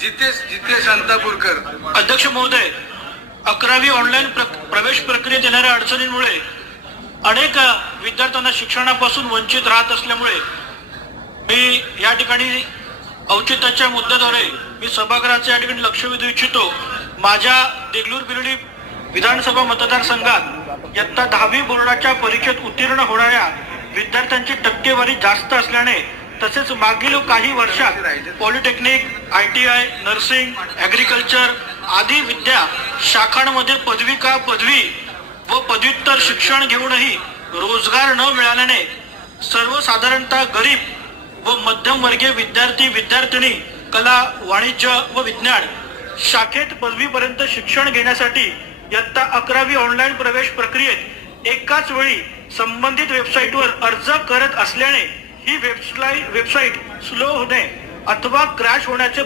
जितेश जितेश अंतापूरकर अध्यक्ष महोदय अकरावी ऑनलाईन प्र प्रवेश प्रक्रियेत येणाऱ्या अडचणींमुळे अनेक विद्यार्थ्यांना शिक्षणापासून वंचित राहत असल्यामुळे मी या ठिकाणी औचित्याच्या मुद्द्याद्वारे मी सभागृहाचे या ठिकाणी लक्ष वेधू इच्छितो. माझ्या देगलूर बिरडी विधानसभा मतदारसंघात इयत्ता दहावी बोर्डाच्या परीक्षेत उत्तीर्ण होणाऱ्या विद्यार्थ्यांची टक्केवारी जास्त असल्याने तसेच मागील काही वर्षात polytechnic I T I nursing agriculture आदी विद्या शाखांमध्ये पदविका पदवी व पदव्युत्तर शिक्षण घेऊनही रोजगार न मिळाल्याने सर्वसाधारणतः गरीब व मध्यमवर्गीय विद्यार्थी विद्यार्थिनी कला वाणिज्य व विज्ञान शाखेत पदवीपर्यंत शिक्षण घेण्यासाठी इयत्ता अकरावी ऑनलाईन प्रवेश प्रक्रियेत एकाच वेळी संबंधित वेबसाईटवर अर्ज करत असल्याने ही वेबसाईट वेबसाईट स्लो होणे अथवा क्रॅश होण्याचे